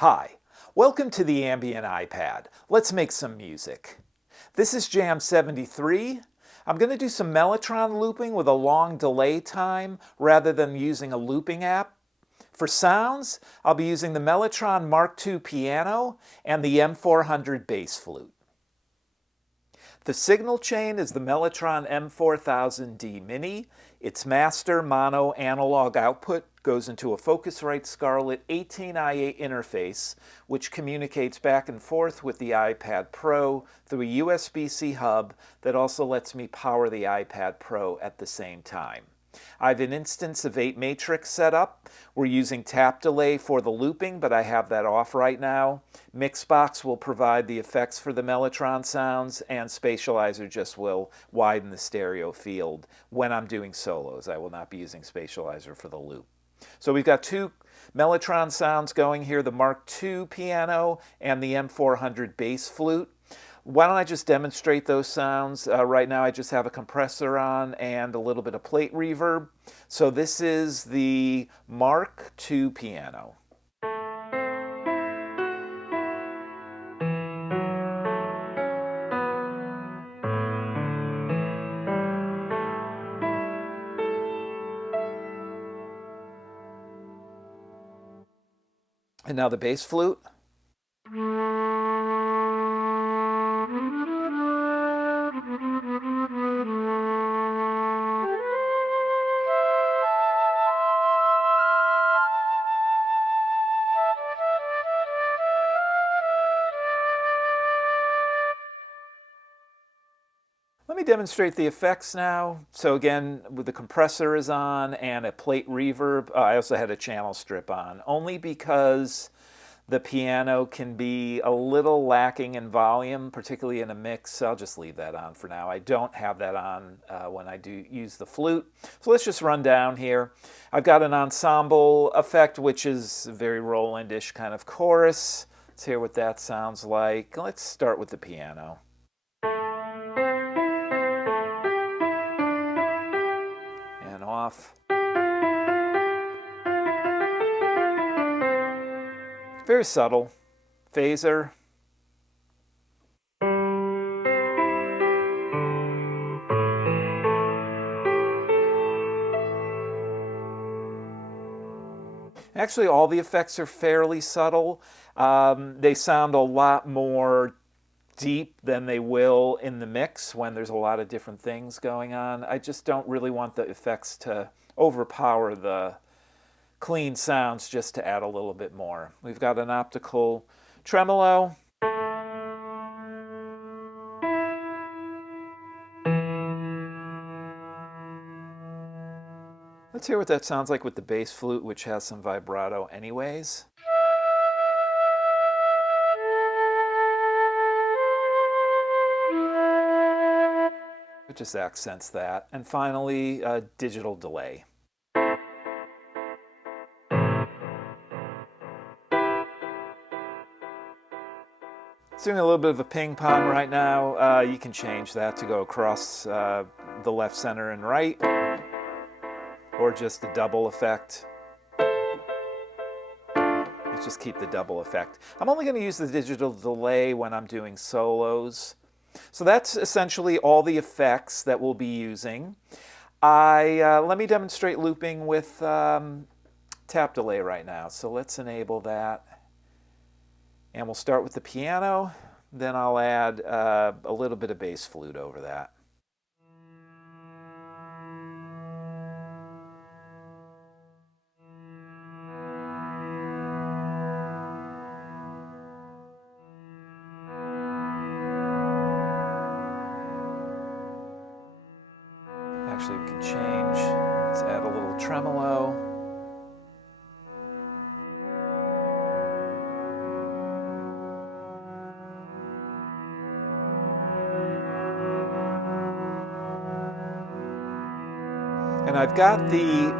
Hi, welcome to the Ambient iPad. Let's make some music. This is Jam 73. I'm going to do some Mellotron looping with a long delay time rather than using a looping app. For sounds, I'll be using the Mellotron MkII Piano and the M4000D Bass Flute. The signal chain is the Mellotron M4000D Mini. Its master mono analog output goes into a Focusrite Scarlett 18i8 interface, which communicates back and forth with the iPad Pro through a USB-C hub that also lets me power the iPad Pro at the same time. I have an instance of 8 Matrix set up. We're using tap delay for the looping, but I have that off right now. MixBox will provide the effects for the Mellotron sounds, and Spatializer just will widen the stereo field when I'm doing solos. I will not be using Spatializer for the loop. So we've got 2 Mellotron sounds going here, the MkII Piano and the M4000D Bass Flute. Why don't I just demonstrate those sounds? Right now I just have a compressor on and a little bit of plate reverb. So this is the MkII Piano. And now the bass flute. Let me demonstrate the effects now. So again, with the compressor is on and a plate reverb. I also had a channel strip on, only because the piano can be a little lacking in volume, particularly in a mix. I'll just leave that on for now. I don't have that on when I do use the flute. So let's just run down here. I've got an ensemble effect, which is a very Roland-ish kind of chorus. Let's hear what that sounds like. Let's start with the piano. And off. Very subtle. Phaser. Actually, all the effects are fairly subtle. They sound a lot more deep than they will in the mix when there's a lot of different things going on. I just don't really want the effects to overpower the clean sounds, just to add a little bit more. We've got an optical tremolo. Let's hear what that sounds like with the bass flute, which has some vibrato anyways. It just accents that. And finally, digital delay. It's doing a little bit of a ping pong right now. You can change that to go across the left, center, and right, or just a double effect. Let's just keep the double effect. I'm only going to use the digital delay when I'm doing solos. So that's essentially all the effects that we'll be using. Let me demonstrate looping with tap delay right now. So let's enable that. And we'll start with the piano. Then I'll add a little bit of bass flute over that. Actually, we can change. Let's add a little tremolo. And I've got the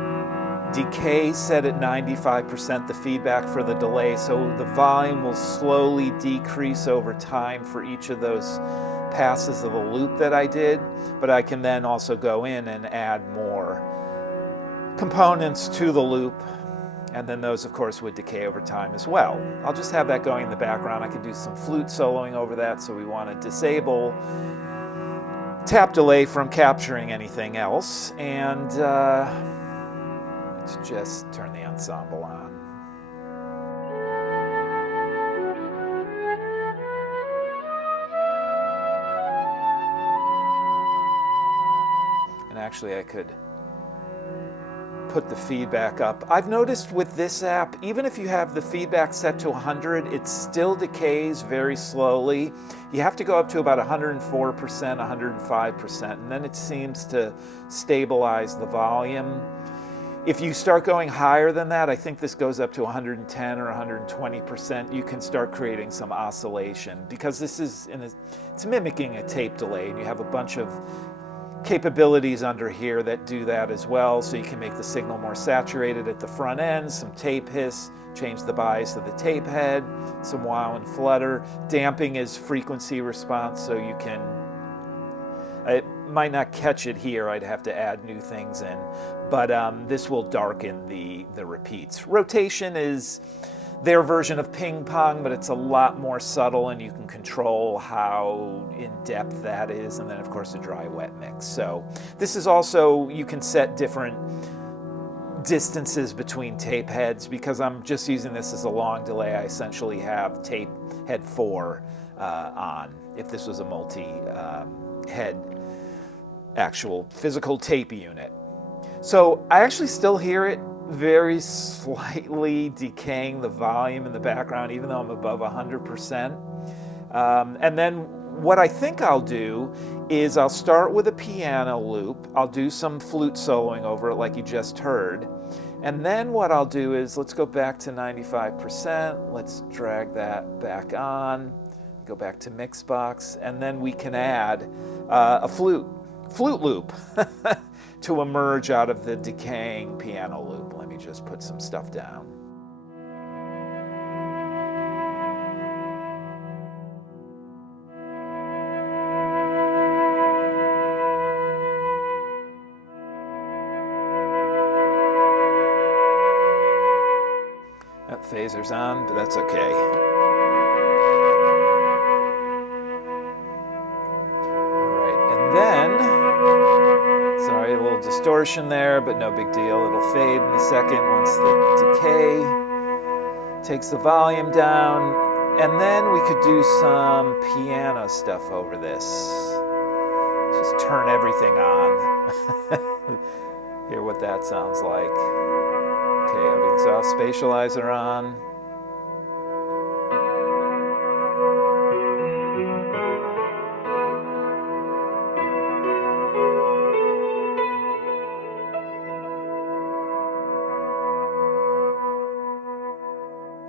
decay set at 95%, the feedback for the delay, so the volume will slowly decrease over time for each of those passes of the loop that I did, but I can then also go in and add more components to the loop And then those, of course, would decay over time as well. I'll just have that going in the background. I can do some flute soloing over that, so we want to disable tap delay from capturing anything else. And let's just turn the ensemble on. And actually, I could put the feedback up. I've noticed with this app, even if you have the feedback set to 100, it still decays very slowly. You have to go up to about 104%, 105%, and then it seems to stabilize the volume. If you start going higher than that, I think this goes up to 110 or 120%, you can start creating some oscillation, because this is it's mimicking a tape delay, and you have a bunch of capabilities under here that do that as well. So you can make the signal more saturated at the front end, some tape hiss, change the bias of the tape head, some wow and flutter. Damping is frequency response, so you can, it might not catch it here, I'd have to add new things in, but this will darken the repeats. Rotation is their version of ping pong, but it's a lot more subtle, and you can control how in-depth that is, and then of course a dry-wet mix. So this is also, you can set different distances between tape heads. Because I'm just using this as a long delay, I essentially have tape head 4 on. If this was a multi-head actual physical tape unit. So I actually still hear it very slightly decaying the volume in the background, even though I'm above 100%. And then what I think I'll do is I'll start with a piano loop. I'll do some flute soloing over it like you just heard. And then what I'll do is, let's go back to 95%. Let's drag that back on. Go back to MixBox. And then we can add a flute loop to emerge out of the decaying piano loop. Let me just put some stuff down. That phaser's on, but that's okay. All right, and then, sorry, a little distortion there, but no big deal. It'll fade in a second once the decay takes the volume down. And then we could do some piano stuff over this. Just turn everything on. Hear what that sounds like. Okay, everything's off. Spatializer on.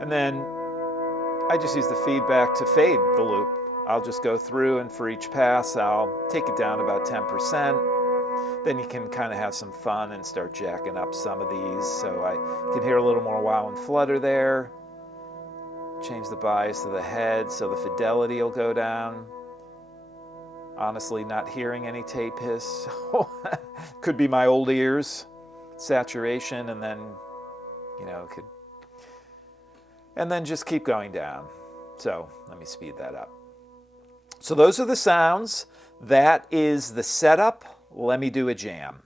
And then I just use the feedback to fade the loop. I'll just go through, and for each pass I'll take it down about 10%. Then you can kind of have some fun and start jacking up some of these. So I can hear a little more wow and flutter there. Change the bias of the head so the fidelity will go down. Honestly, not hearing any tape hiss. Could be my old ears. Saturation, and then, you know, could... And then just keep going down. So let me speed that up. So those are the sounds. That is the setup. Let me do a jam.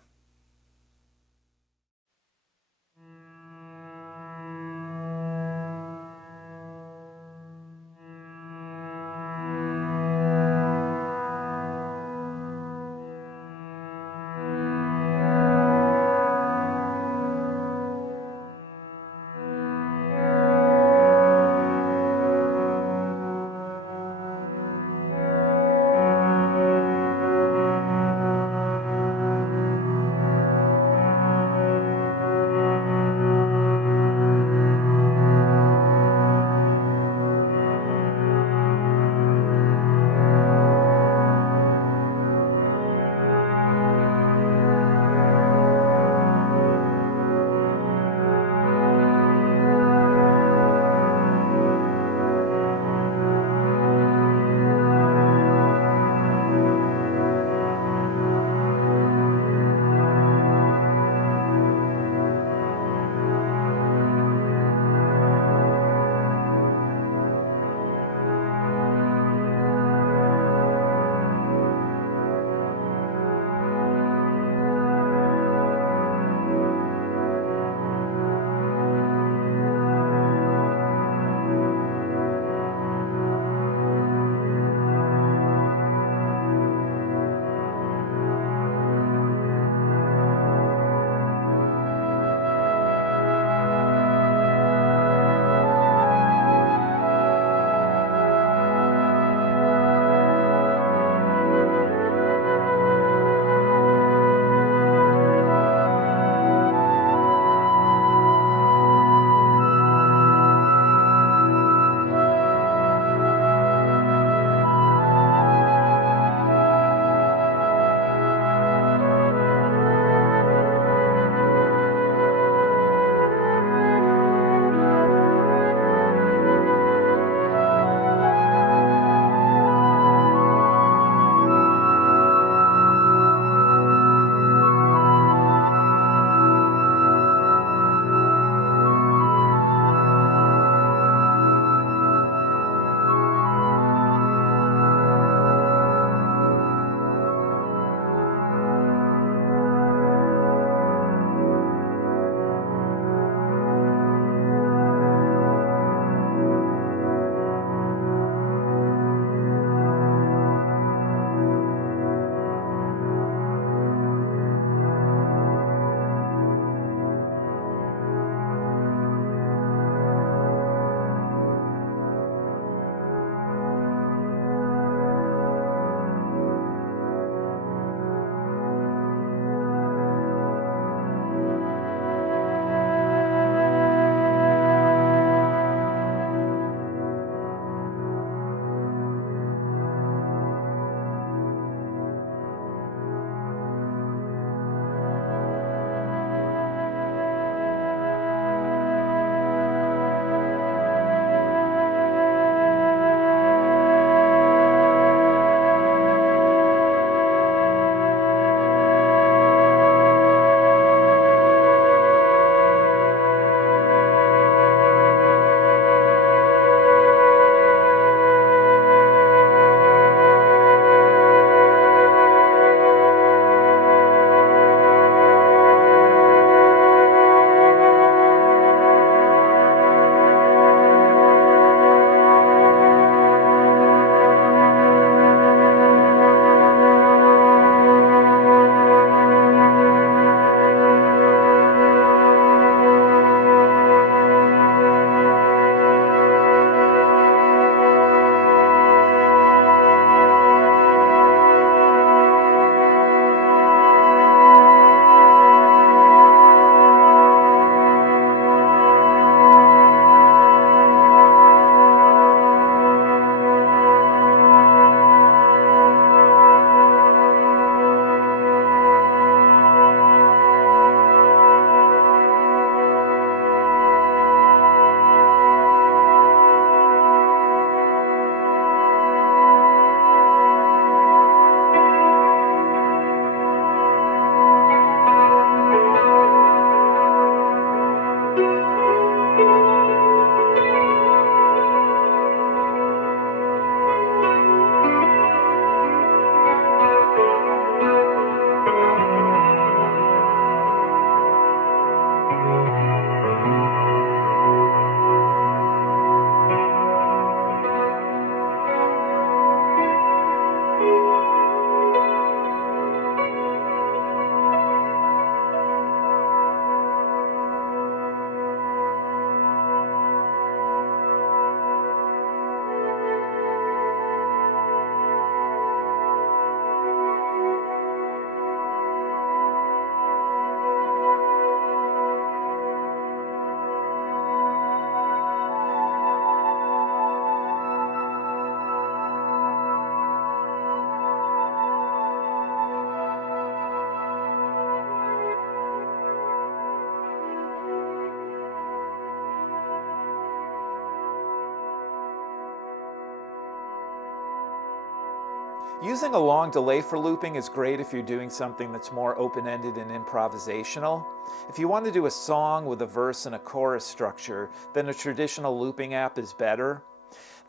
Using a long delay for looping is great if you're doing something that's more open-ended and improvisational. If you want to do a song with a verse and a chorus structure, then a traditional looping app is better.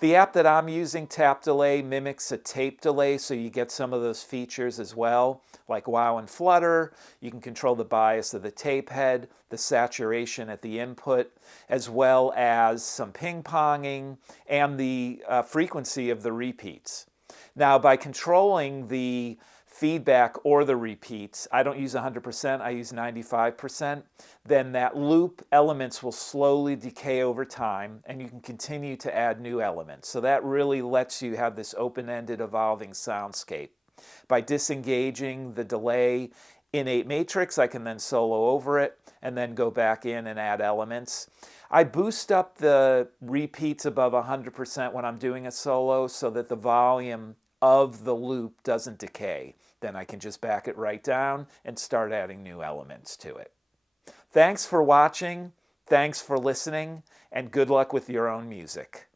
The app that I'm using, Tap Delay, mimics a tape delay, so you get some of those features as well, like wow and flutter. You can control the bias of the tape head, the saturation at the input, as well as some ping-ponging and the frequency of the repeats. Now, by controlling the feedback or the repeats, I don't use 100%, I use 95%, then that loop elements will slowly decay over time and you can continue to add new elements. So that really lets you have this open-ended evolving soundscape. By disengaging the delay in 8 matrix, I can then solo over it and then go back in and add elements. I boost up the repeats above 100% when I'm doing a solo so that the volume of the loop doesn't decay. Then I can just back it right down and start adding new elements to it. Thanks for watching, thanks for listening, and good luck with your own music.